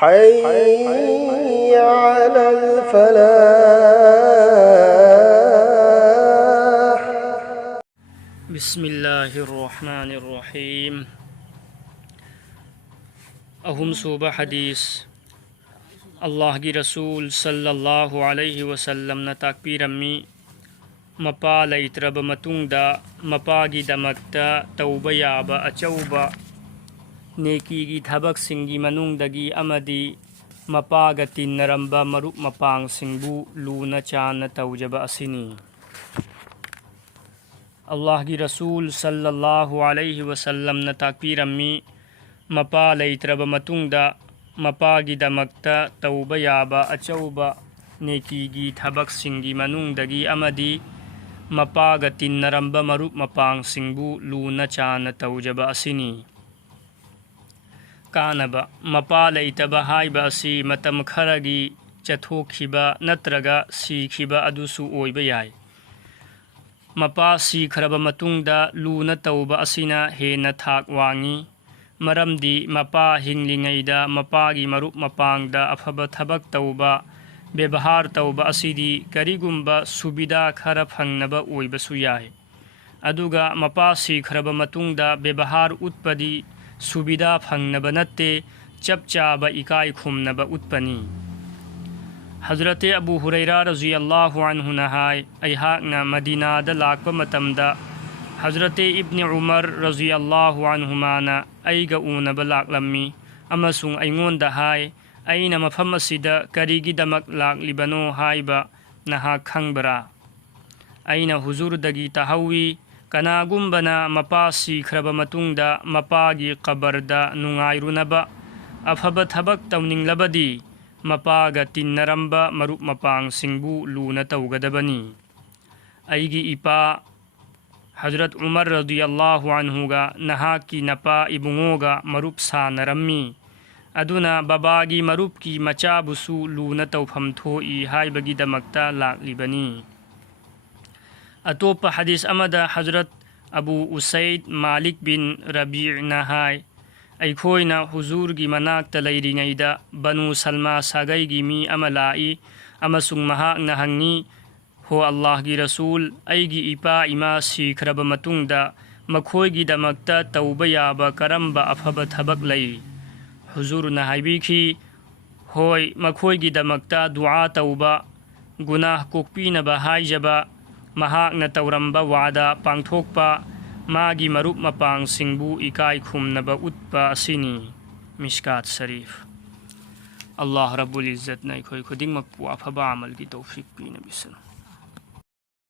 حي على الفلاح. بسم الله الرحمن الرحيم. أهم صوبة حديث الله کی رسول صلی اللہ علیہ وسلم نتاکبیرمی مپا لیترب متونگدا مپا کی دمکتا توبہ یابا اچوبا نیکی کی تھبک سنگی منونگدگی امدی مپا گتی نرمبا مروب مپانگ سنگبو لون چان توجب اسنی. اللہ کی رسول صلی اللہ علیہ وسلم نتاکبیرمی مپا لیترب متونگدا مپا کی دمکتا توبہ یابا اچوبا نیکی کی تھبک سنگی منونگدگی امدی مپا گتی نرمبا مروب مپانگ سنگبو لون چان توجب اسنی. کانبا مپا لیتبا ہائبا اسی متم خرگی چتھوکھیبا نترگا سیکھیبا ادوسو اویبا یائے. مپا سیکھربا متونگدا لون توبا اسینا ہینا تھاک وانگی مرمدی مپا ہنگلینگیدا مپاگی مروب مپانگدا افبا تھبک توبا بیبہار توبا اسیدی کریگمبا سوبیدا خرا پھنگنبا اویبسو یائے. ادوگا مپا سیکھربا متونگدا بیبہار اتپدی سوبیدا پھنگنبا نتے چپ چابا اکائی کھمنبا اتپنی. حضرت ابو ہریرہ رضی اللہ عنہ نہائے ایہاکنا مدینہ دا لاکپا متمدا حضرت ابن عمر رضی اللہ عنہمانا ایگا اونبا لاکلمی امسون اینگون دا ہائے اینا مفہم سیدہ کریگی دمک لاکلبنو ہائبا نہا کھنگبرا. اینا حضور دگی تہوی کناگمبنا مپا سیکھربا متونگدا مپاگی قبر دا نغائرونبا افبا تھبک توننگ لبدی مپاگا تنرمبا مروب مپانگ سنگبو لون توگدبنی. ایگی اپا حضرت عمر رضی اللہ عنہ گا نہا کی نپا ابنگوگا مروب سانرمی ادونا بباگی مروب کی مچابسو لون توفم تھوئی ہائبگی دمکتا لاکلبنی. اتوپا حدیث امدا حضرت ابو اسید مالک بن ربیع نہائے ایکھوئنا حضور کی مناکتا لیرینگیدا بنو سلمہ ساگئی می املائی امسنگ مہاک نہنگی ہو اللہ کی رسول ایگی اپا اما سیکھربا متونگدا مکھوئی کی دمکتا توبہ یابا کرمبا افبا تھبک لئی. حضور نہائبیکھی ہوئی مکھوئی کی دمکتا دعا توبہ گناہ کوکپینبا ہائی جبا مہاک نتورمبا وعدہ پانگتھوکپا ماگی مروب مپانگ سنگبو اکائی کھمنبا اتپا اسینی. مشکات شریف. اللہ رب العزت نے کوئی خودنگ مکپو افبا عمل کی توفیق پین بسن.